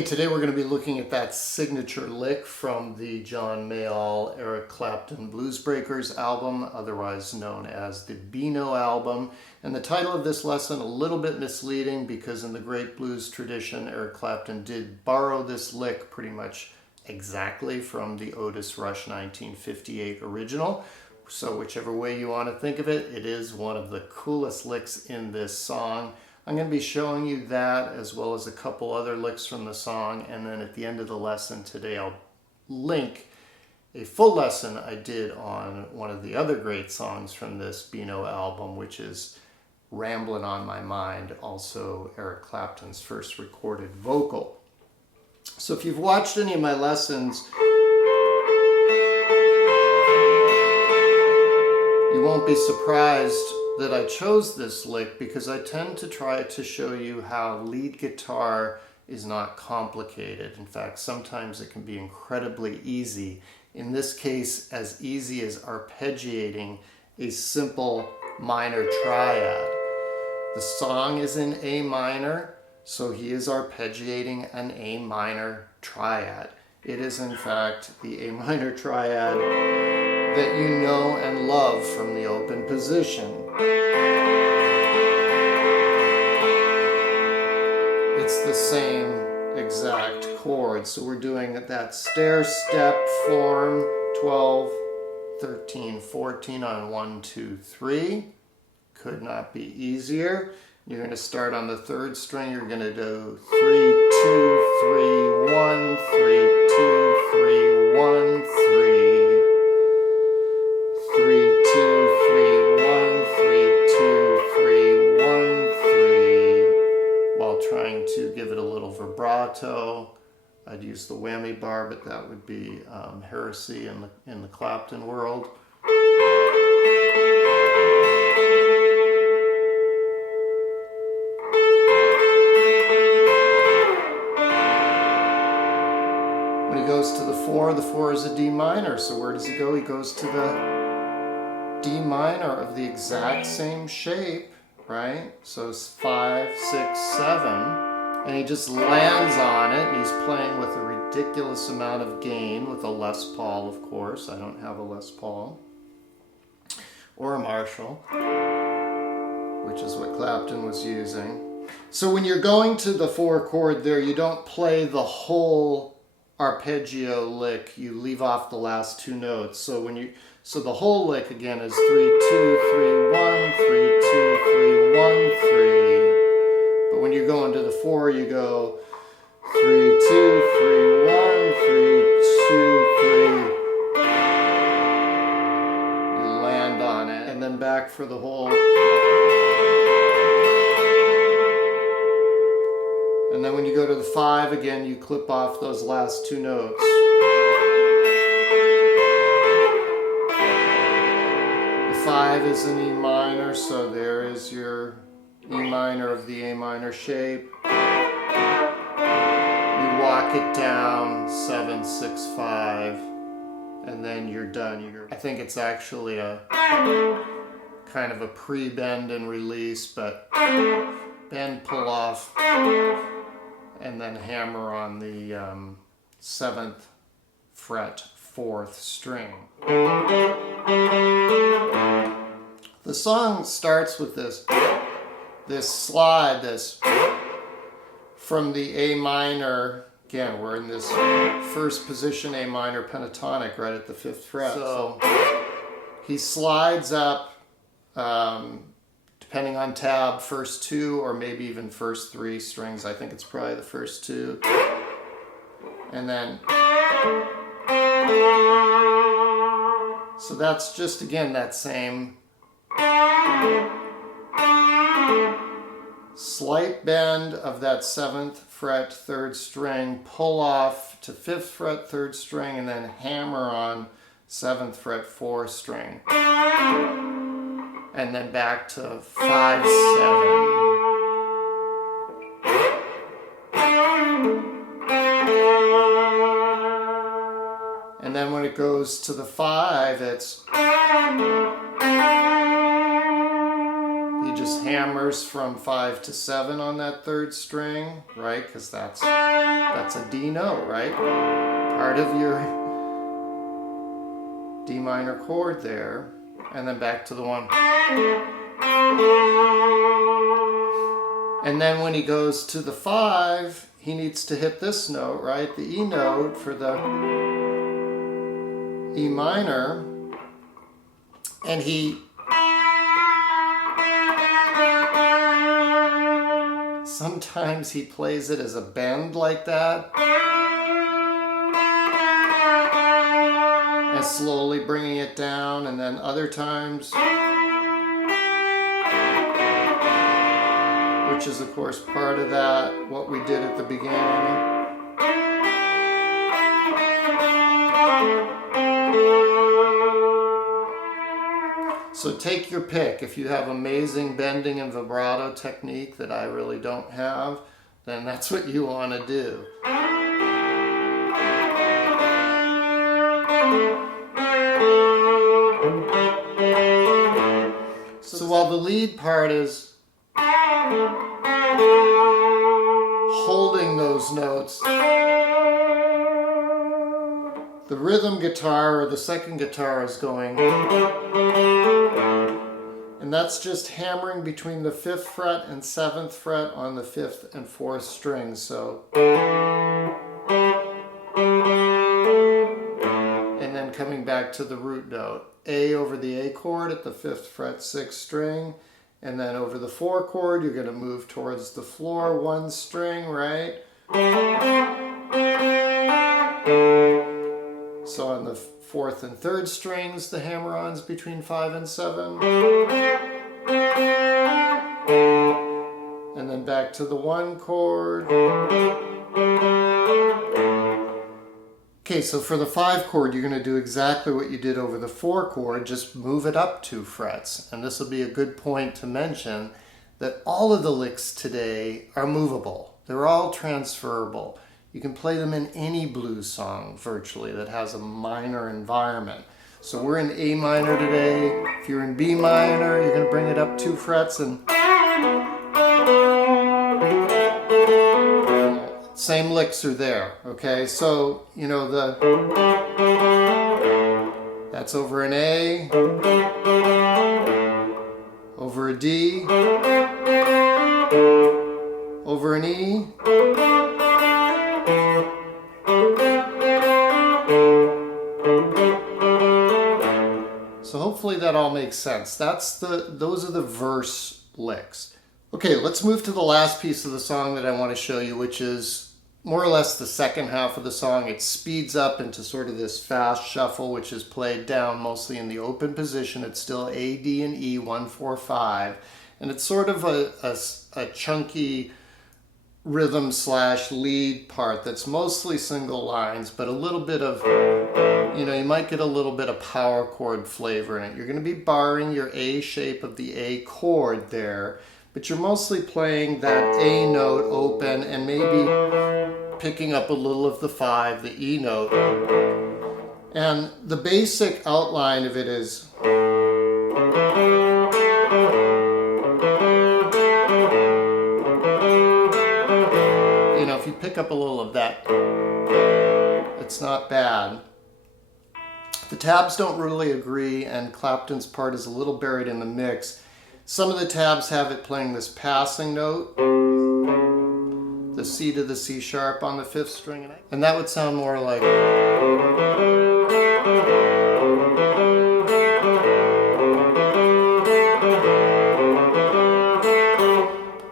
Okay, today we're going to be looking at that signature lick from the John Mayall, Eric Clapton Blues Breakers album, otherwise known as the Beano album. And the title of this lesson, a little bit misleading because in the great blues tradition, Eric Clapton did borrow this lick pretty much exactly from the Otis Rush 1958 original. So whichever way you want to think of it, it is one of the coolest licks in this song. I'm going to be showing you that as well as a couple other licks from the song, and then at the end of the lesson today I'll link a full lesson I did on one of the other great songs from this Beano album, which is Ramblin' on My Mind, also Eric Clapton's first recorded vocal. So if you've watched any of my lessons, you won't be surprised that I chose this lick because I tend to try to show you how lead guitar is not complicated. In fact, sometimes it can be incredibly easy. In this case, as easy as arpeggiating a simple minor triad. The song is in A minor, so he is arpeggiating an A minor triad. It is in fact the A minor triad that you know and love from the open position. It's the same exact chord. So we're doing that stair step form, 12, 13, 14 on 1, 2, 3. Could not be easier. You're going to start on the third string. You're going to do 3, 2, 3, 1, 3, 2, 3, 1, 3. 3, 2, 3, 1, 3, 2, 3, 1, 3. While trying to give it a little vibrato. I'd use the whammy bar, but that would be heresy in the Clapton world. When he goes to the 4 is a D minor. So where does he go? He goes to the D minor of the exact same shape, right? So it's 5, 6, 7, and he just lands on it, and he's playing with a ridiculous amount of gain with a Les Paul, of course. I don't have a Les Paul or a Marshall, which is what Clapton was using. So when you're going to the 4 chord there, you don't play the whole arpeggio lick, you leave off the last 2 notes. So the whole lick again is 3, 2, 3, 1, 3, 2, 3, 1, 3. But when you're going to the 4, you go 3, 2, 3, 1, 3, 2, 3. You land on it, and then back for the whole. And then when you go to the 5 again, you clip off those last 2 notes. The 5 is an E minor, so there is your E minor of the A minor shape. You walk it down, 7, 6, 5, and then you're done. I think it's actually a kind of a pre-bend and release, but bend, pull off, and then hammer on the 7th fret, 4th string. The song starts with this slide, from the A minor. Again, we're in this first position A minor pentatonic right at the 5th fret. So he slides up, depending on tab, first 2 or maybe even first 3 strings. I think it's probably the first 2. And then, so that's just, again, that same slight bend of that 7th fret, 3rd string, pull off to 5th fret, 3rd string, and then hammer on 7th fret, 4th string. And then back to 5, 7. And then when it goes to the 5, it's, he just hammers from 5 to 7 on that third string, right? Because that's a D note, right? Part of your D minor chord there. And then back to the 1. And then when he goes to the 5, he needs to hit this note, right? The E note for the E minor. And sometimes he plays it as a bend like that. And slowly bringing it down, and then other times, which is of course part of that, what we did at the beginning. So take your pick. If you have amazing bending and vibrato technique that I really don't have, then that's what you want to do. So while the lead part is holding those notes, the rhythm guitar or the second guitar is going, and that's just hammering between the 5th fret and 7th fret on the 5th and 4th strings. So, and then coming back to the root note. A over the A chord at the 5th fret 6th string, and then over the 4 chord you're going to move towards the floor 1 string, right? So on the 4th and 3rd strings the hammer-ons between 5 and 7, and then back to the 1 chord. Okay, so for the 5 chord, you're going to do exactly what you did over the 4 chord, just move it up 2 frets. And this will be a good point to mention that all of the licks today are movable. They're all transferable. You can play them in any blues song, virtually, that has a minor environment. So we're in A minor today. If you're in B minor, you're going to bring it up 2 frets and same licks are there, okay? So, you know, that's over an A, over a D, over an E, so hopefully that all makes sense. Those are the verse licks. Okay, let's move to the last piece of the song that I want to show you, which is more or less the second half of the song. It speeds up into sort of this fast shuffle, which is played down mostly in the open position. It's still A, D, and E, 1, 4, 5. And it's sort of a chunky rhythm slash lead part that's mostly single lines, but a little bit of, you know, you might get a little bit of power chord flavor in it. You're going to be barring your A shape of the A chord there, but you're mostly playing that A note open and maybe picking up a little of the 5, the E note. And the basic outline of it is, you know, if you pick up a little of that, it's not bad. The tabs don't really agree, and Clapton's part is a little buried in the mix. Some of the tabs have it playing this passing note, the C to the C sharp on the 5th string, and that would sound more like,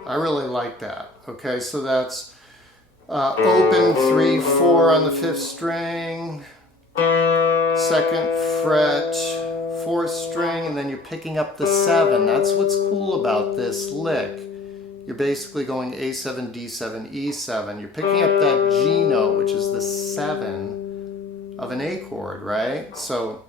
I really like that. Okay, so that's open 3, 4 on the 5th string, 2nd fret, 4th string, and then you're picking up the 7. That's what's cool about this lick. You're basically going A7, D7, E7. You're picking up that G note, which is the 7 of an A chord, right? So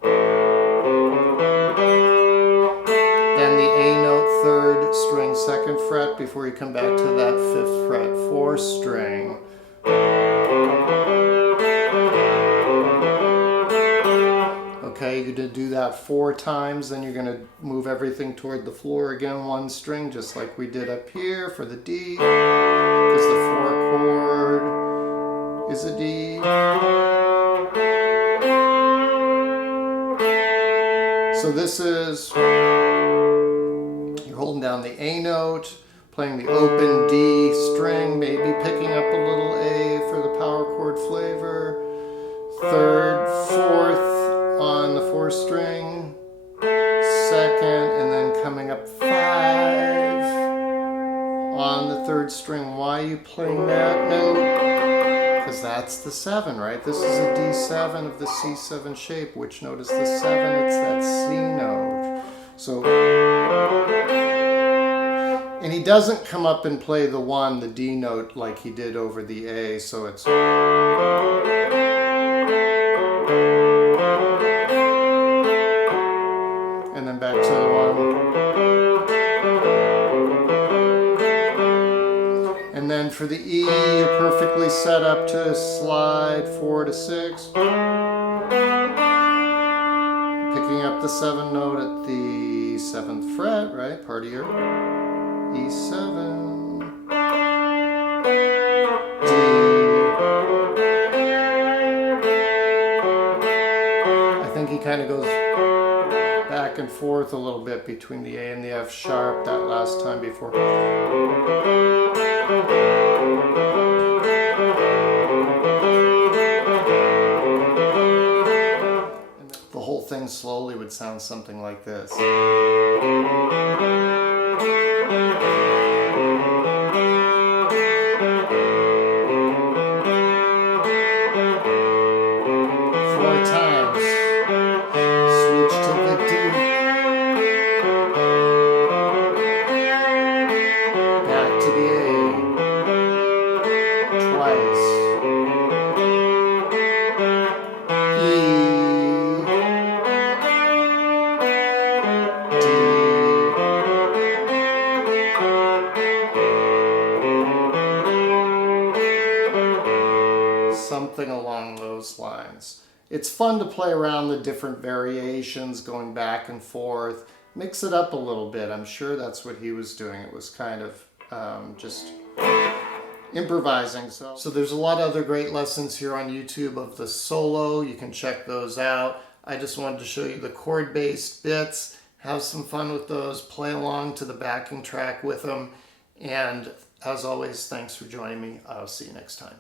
then the A note, 3rd string, 2nd fret, before you come back to that 5th fret, 4th string. Okay, you're going to do that that 4 times, then you're going to move everything toward the floor again, 1 string, just like we did up here for the D, because the 4 chord is a D. So this is, you're holding down the A note, playing the open D string, maybe picking up a little A for the power chord flavor, 3rd, 4th on the 4th string, 2nd, and then coming up 5 on the 3rd string. Why are you playing that note? Because that's the 7, right? This is a D7 of the C7 shape. Which note is the 7? It's that C note. So, and he doesn't come up and play the 1, the D note, like he did over the A, so it's... And then back to the 1. And then for the E, you're perfectly set up to slide 4 to 6. Picking up the 7 note at the 7th fret, right? Part of your E7. D. I think he kind of goes back and forth a little bit between the A and the F sharp that last time before. The whole thing slowly would sound something like this. 4 times. Switch to the D. Back to the A. Twice. E. D. Something along those lines. It's fun to play around the different variations, going back and forth. Mix it up a little bit. I'm sure that's what he was doing. It was kind of just improvising. So there's a lot of other great lessons here on YouTube of the solo. You can check those out. I just wanted to show you the chord-based bits. Have some fun with those. Play along to the backing track with them. And as always, thanks for joining me. I'll see you next time.